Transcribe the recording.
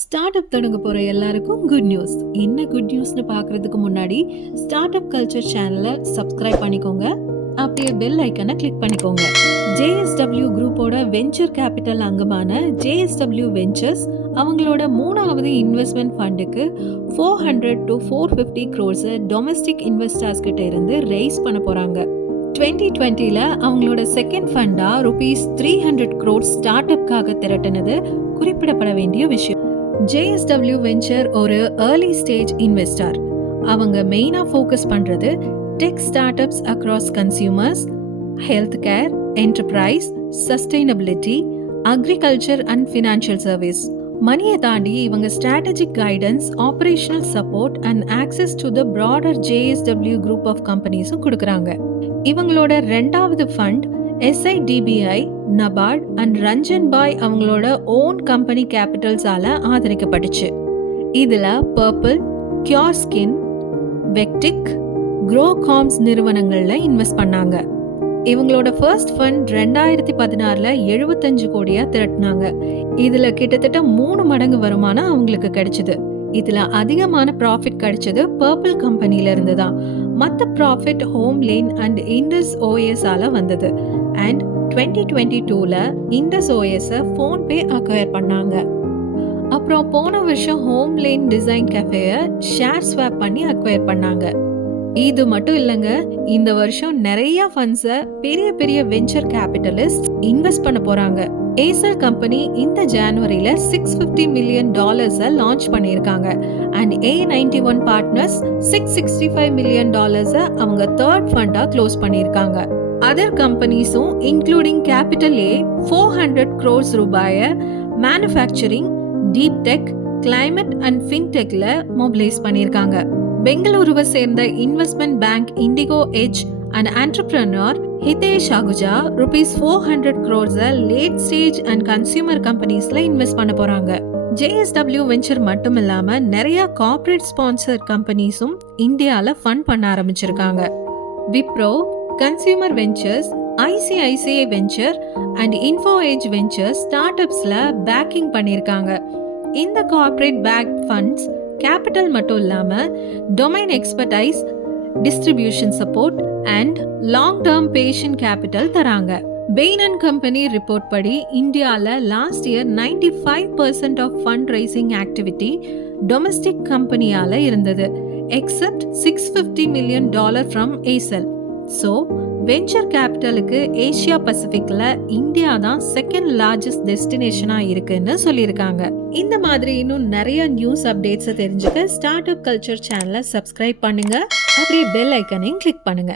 Start up தொடங்க போற எல்லாருக்கும் குட் நியூஸ். என்ன குட் நியூஸ்னு பார்க்கறதுக்கு முன்னாடி ஸ்டார்ட் அப் கல்ச்சர் சேனலை சப்ஸ்கிரைப் பண்ணிக்கோங்க. அப்படியே பெல் ஐக்கனை கிளிக் பண்ணிக்கோங்க. JSW குரூப்போட வெஞ்சர் கேபிட்டல் அங்கமான JSW வெஞ்சர்ஸ் அவங்களோட 3வது இன்வெஸ்ட்மெண்ட் ஃபண்டுக்கு 400 to 450 crores டொமஸ்டிக் இன்வெஸ்டர்ஸ் கிட்ட இருந்து ரைஸ் பண்ண போறாங்க. 2020ல அவங்களோட செகண்ட் ஃபண்டா ₹300 crores ஸ்டார்ட் அப்காக திரட்டினது குறிப்பிடப்பட வேண்டிய விஷயம். JSW வெஞ்சர் ஒரு ஏர்லி ஸ்டேஜ் இன்வெஸ்டர். அவங்க மெயினா ஃபோக்கஸ் பண்றது tech start ups across consumers, health care, enterprise, sustainability, agriculture and financial service. மணியை தாண்டி இவங்க strategic guidance, operational support and access to the broader JSW group of கம்பெனிஸும் கொடுக்குறாங்க. இவங்களோட 2வது ஃபண்ட் SIDBI, நபார்ட் அண்ட் ரஞ்சன் பாய் அவங்களோட ஓன் கம்பெனி கேபிட்டல்ஸால ஆதரிக்கப்பட்டுச்சு. இதுல பர்பிள், கியூர் ஸ்கின், வெக்டிக், க்ரோகாம்ஸ் நிறுவனங்கள்ல இன்வெஸ்ட் பண்ணாங்க. இவங்களோட ஃபர்ஸ்ட் ஃபண்ட் 2016ல 75 கோடியா திரட்டினாங்க. இதுல கிட்டத்தட்ட 3 மடங்கு வருமானம் அவங்களுக்கு கிடைச்சது. இதுல அதிகமான ப்ராஃபிட் கிடைச்சது பர்பிள் கம்பெனில இருந்து தான். மற்ற profit HomeLane and Indus OS ஆல வந்தது. அண்ட் 2022ல இண்டஸ் OS ஃபோன்பே அக்வயர் பண்ணாங்க. அப்புறம் போன வருஷம் ஹோம் லேன் டிசைன் கஃபேயை ஷேர் ஸ்வாப் பண்ணி அக்வயர் பண்ணாங்க. இது மட்டும் இல்லைங்க, இந்த வருஷம் நிறைய ஃபண்ட்ஸை பெரிய பெரிய வெஞ்சர் கேபிட்டலிஸ்ட் இன்வெஸ்ட் பண்ண போறாங்க. ஏசல் கம்பெனி இந்த ஜனவரியில $650 million லான்ச் பண்ணியிருக்காங்க. அண்ட் A91 பார்ட்னர்ஸ் $665 million அவங்க தேர்ட் ஃபண்டா க்ளோஸ் பண்ணியிருக்காங்க. அதர் கம்பெனிஸும் இன்க்ளூடிங் கேபிட்டல் A 400 crores ரூபாயை manufacturing, deep tech, climate and ஃபின்டெக்ல மொபிலைஸ் பண்ணியிருக்காங்க. பெங்களூருவை சேர்ந்த investment bank Indigo Edge and entrepreneur Hitesh Ahuja ₹400 crores late stage and consumer கம்பெனிஸ்ல இன்வெஸ்ட் பண்ண போறாங்க. JSW வெஞ்சர் மட்டும் இல்லாம நிறைய கார்ப்பரேட் ஸ்பான்சர் கம்பெனிஸும் இந்தியால ஃபண்ட் பண்ண ஆரம்பிச்சிருக்காங்க. Wipro, consumer ventures, ICICI venture and Info Edge ventures start அப்ஸ்ல பேக்கிங் பண்ணியிருக்காங்க. இந்த கார்ப்பரேட் பேக் ஃபண்ட்ஸ் கேபிட்டல் மட்டும் இல்லாம domain expertise, distribution support and long term patient capital தராங்க. பெயின் அண்ட் கம்பெனி ரிப்போர்ட் படி இந்தியால last year 95% of fund raising activity domestic கம்பெனியால இருந்தது, except $650 million from Accel. So venture கேபிட்டலுக்கு ஏசியா பசிபிக்ல India தான் செகண்ட் லார்ஜஸ்ட் டெஸ்டினேஷனா இருக்குன்னு சொல்லியிருக்காங்க. இந்த மாதிரி இன்னும் நிறைய நியூஸ் அப்டேட்ஸை தெரிஞ்சுக்க ஸ்டார்ட் அப் கல்ச்சர் சேனலை சப்ஸ்கிரைப் பண்ணுங்க. அப்படியே பெல் ஐக்கனையும் கிளிக் பண்ணுங்க.